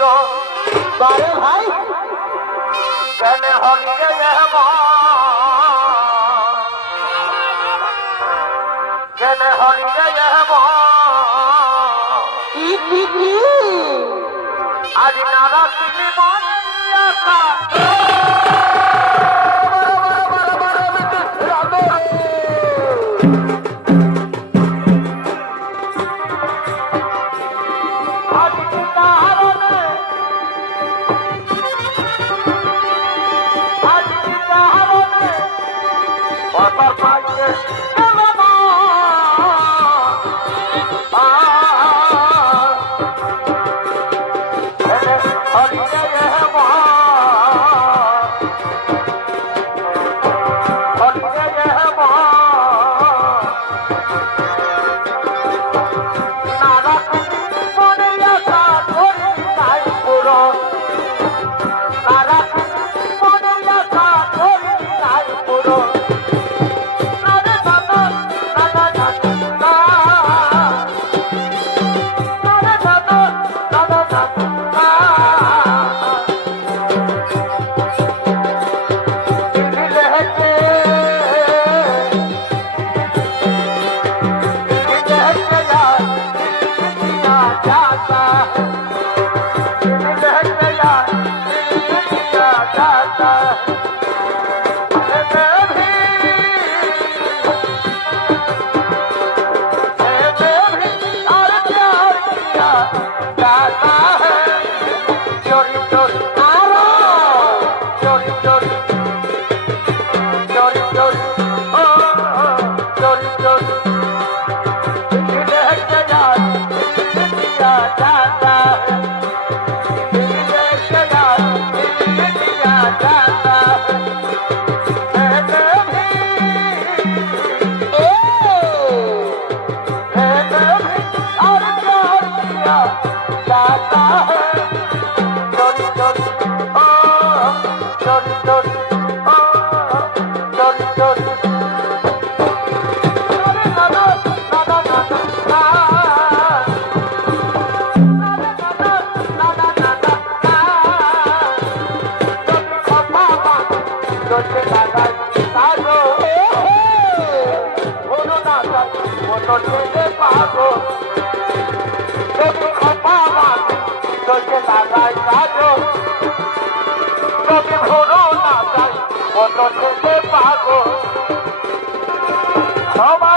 সুর বারে ভাই কেনে হলিয়ে মেহম কেনে হলিয়ে মেহম আজ নারা তুমি মন রাখা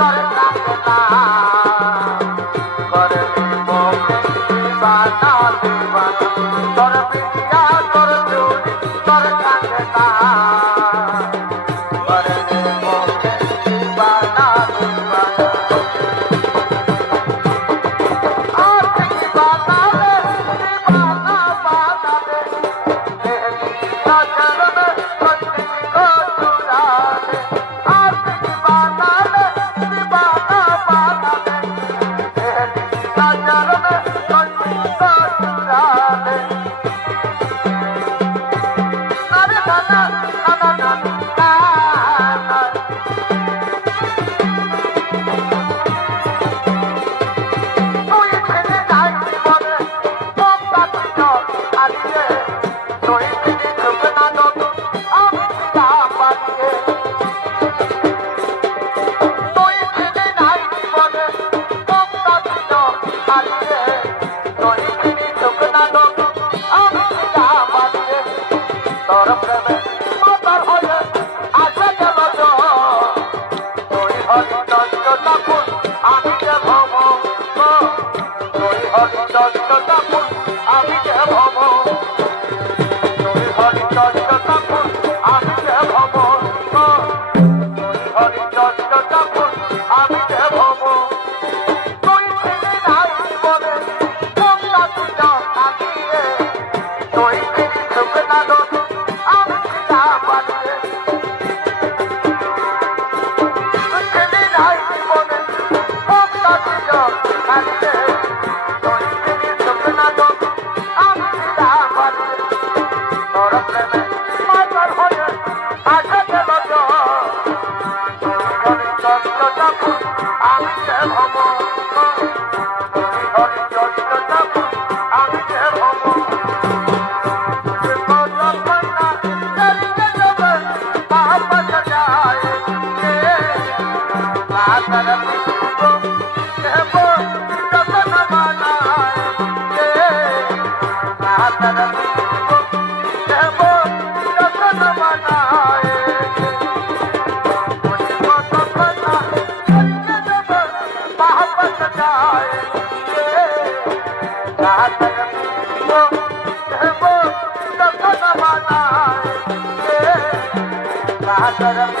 তোর কান্দনা দত্ত আমি যে ভব Hari Hari Dutta I'm not going to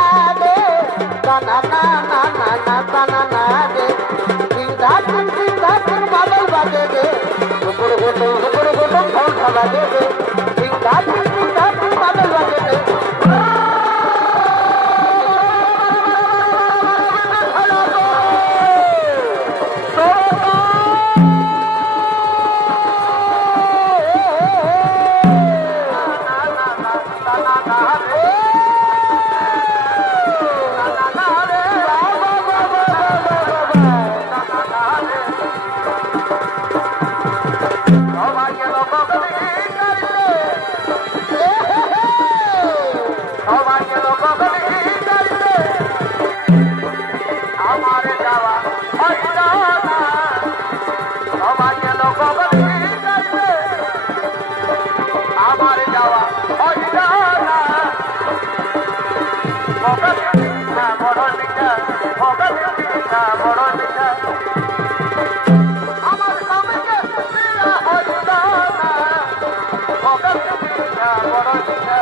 যাওয়া হচ্ছ না সবাই গেল গোবর আমার যাওয়া হচ্ছ না ভগত কৃষ্ণা বড় লিখা ভগত কৃষ্ণা বড় লিখা আমার স্বামীকে হচ্ছ না ভগত কৃষ্ণা বড় লিখা